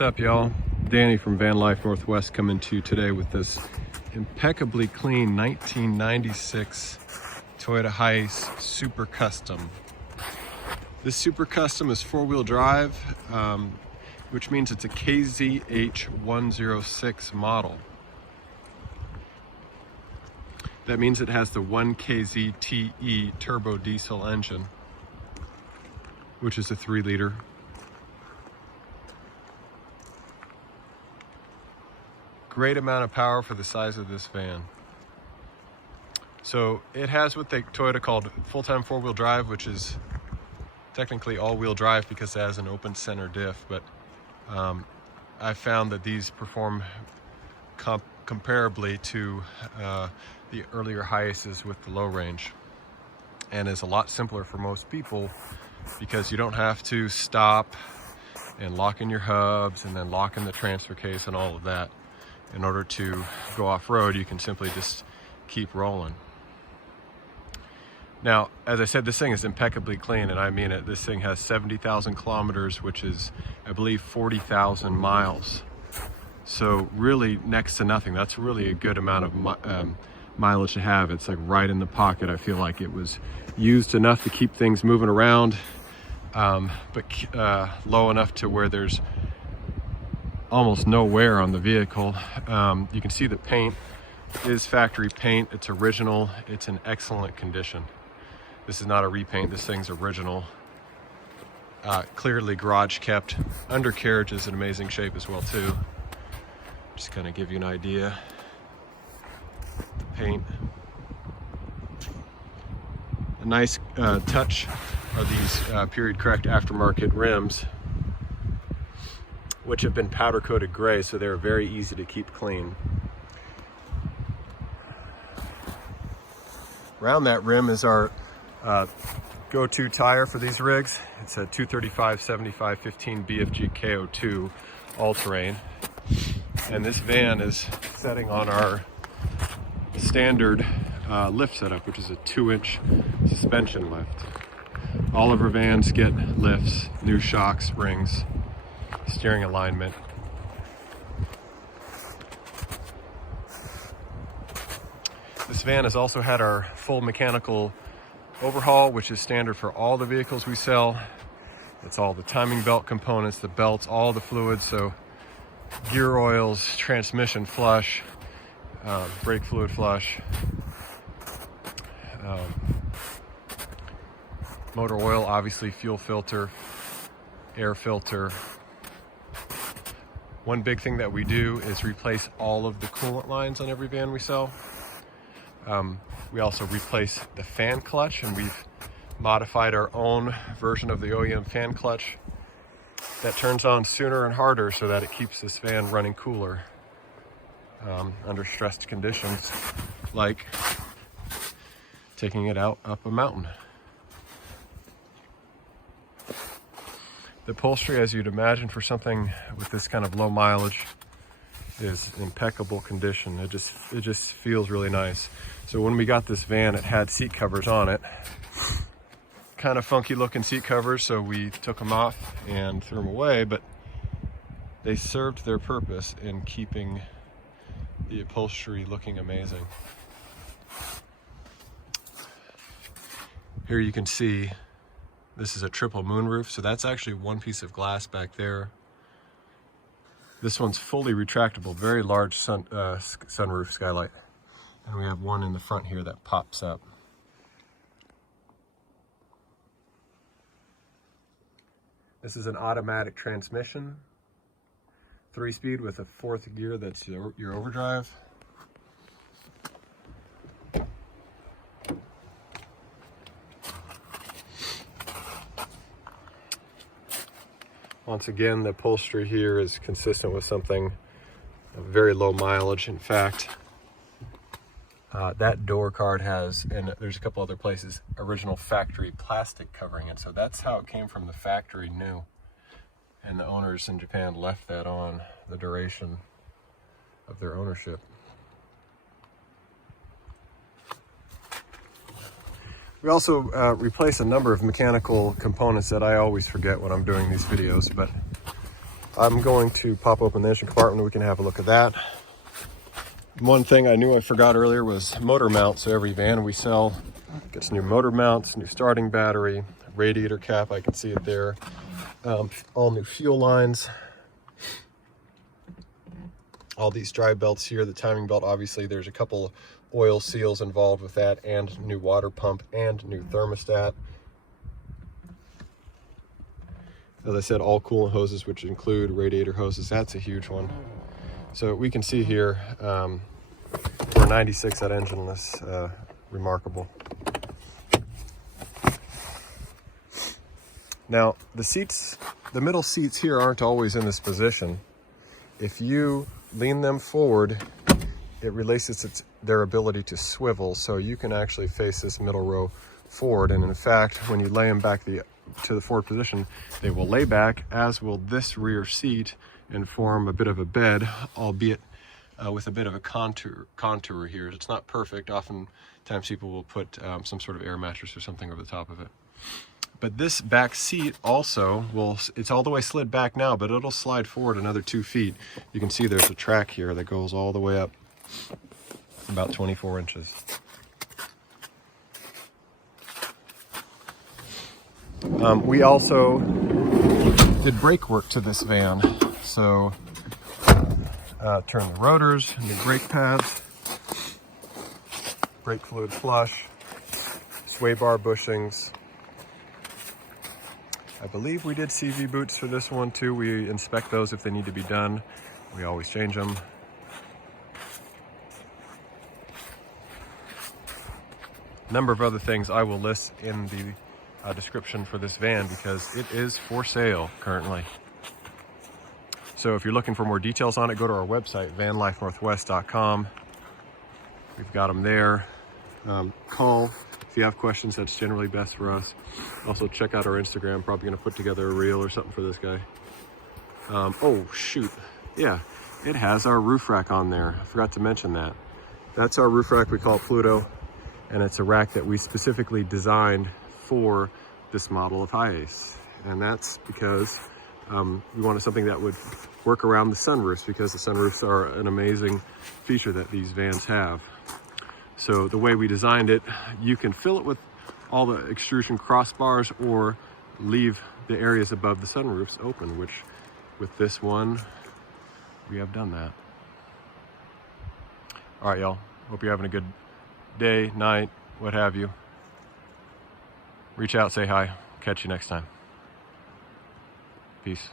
What's up, y'all? Danny from Van Life Northwest coming to you today with this impeccably clean 1996 Toyota Hiace Super Custom. This Super Custom is four-wheel drive, which means it's a KZH106 model. That means it has the 1KZTE turbo diesel engine, which is a 3-liter. Great amount of power for the size of this van. So it has what Toyota called full-time four-wheel drive, which is technically all-wheel drive because it has an open center diff, but I found that these perform comparably to the earlier Hiaces with the low range, and is a lot simpler for most people because you don't have to stop and lock in your hubs and then lock in the transfer case and all of that. In order to go off-road, you can simply just keep rolling. Now, as I said, this thing is impeccably clean, and I mean it. This thing has 70,000 kilometers, which is, I believe, 40,000 miles. So really next to nothing. That's really a good amount of mileage to have. It's like right in the pocket. I feel like it was used enough to keep things moving around, but low enough to where there's almost no wear on the vehicle. You can see the paint is factory paint. It's original. It's in excellent condition. This is not a repaint. This thing's original. Clearly garage kept. Undercarriage is in amazing shape as well too. Just kind of give you an idea. The paint. A nice touch are these period correct aftermarket rims, which have been powder coated gray, so they're very easy to keep clean. Around that rim is our go-to tire for these rigs. It's a 235/75/15 BFG KO2 all-terrain, and this van is setting on our standard lift setup, which is a 2-inch suspension lift. All of our vans get lifts, new shocks, springs, steering alignment. This van has also had our full mechanical overhaul, which is standard for all the vehicles we sell. It's all the timing belt components, the belts, all the fluids, so gear oils, transmission flush, brake fluid flush, motor oil, obviously fuel filter, air filter. One big thing that we do is replace all of the coolant lines on every van we sell. We also replace the fan clutch, and we've modified our own version of the OEM fan clutch that turns on sooner and harder so that it keeps this van running cooler under stressed conditions, like taking it out up a mountain. The upholstery, as you'd imagine for something with this kind of low mileage, is impeccable condition. It just feels really nice. So when we got this van, it had seat covers on it. Kind of funky looking seat covers, so we took them off and threw them away, but they served their purpose in keeping the upholstery looking amazing. Here you can see this is a triple moonroof, so that's actually one piece of glass back there. This one's fully retractable, very large sunroof skylight. And we have one in the front here that pops up. This is an automatic transmission, 3-speed with a 4th gear that's your overdrive. Once again, the upholstery here is consistent with something of very low mileage. In fact, that door card has, and there's a couple other places, original factory plastic covering it. So that's how it came from the factory new. And the owners in Japan left that on the duration of their ownership. We also replace a number of mechanical components that I always forget when I'm doing these videos, but I'm going to pop open the engine compartment. We can have a look at that. One thing I knew I forgot earlier was motor mounts. So every van we sell gets new motor mounts, new starting battery, radiator cap, I can see it there. All new fuel lines. All these drive belts here, the timing belt, obviously there's a couple oil seals involved with that, and new water pump and new thermostat. As I said, all coolant hoses, which include radiator hoses. That's a huge one. So we can see here, for 96, that engine is remarkable. Now, the seats, the middle seats here aren't always in this position. If you lean them forward, it releases their ability to swivel, so you can actually face this middle row forward. And in fact, when you lay them back to the forward position, they will lay back, as will this rear seat, and form a bit of a bed, albeit with a bit of a contour here. It's not perfect. Oftentimes people will put some sort of air mattress or something over the top of it. But this back seat also it's all the way slid back now, but it'll slide forward another 2 feet. You can see there's a track here that goes all the way up about 24 inches. We also did brake work to this van. So turn the rotors, new brake pads, brake fluid flush, sway bar bushings. I believe we did CV boots for this one too. We inspect those if they need to be done. We always change them. A number of other things I will list in the description for this van, because it is for sale currently. So if you're looking for more details on it, go to our website, vanlifenorthwest.com. We've got them there. Call if you have questions. That's generally best for us. Also check out our Instagram. Probably going to put together a reel or something for this guy. Oh shoot, yeah, it has our roof rack on there. I forgot to mention that. That's our roof rack. We call it Pluto, and it's a rack that we specifically designed for this model of Hiace. And that's because we wanted something that would work around the sunroofs, because the sunroofs are an amazing feature that these vans have. So the way we designed it, you can fill it with all the extrusion crossbars or leave the areas above the sunroofs open, which with this one, we have done that. All right, y'all. Hope you're having a good day, night, what have you. Reach out, say hi. Catch you next time. Peace.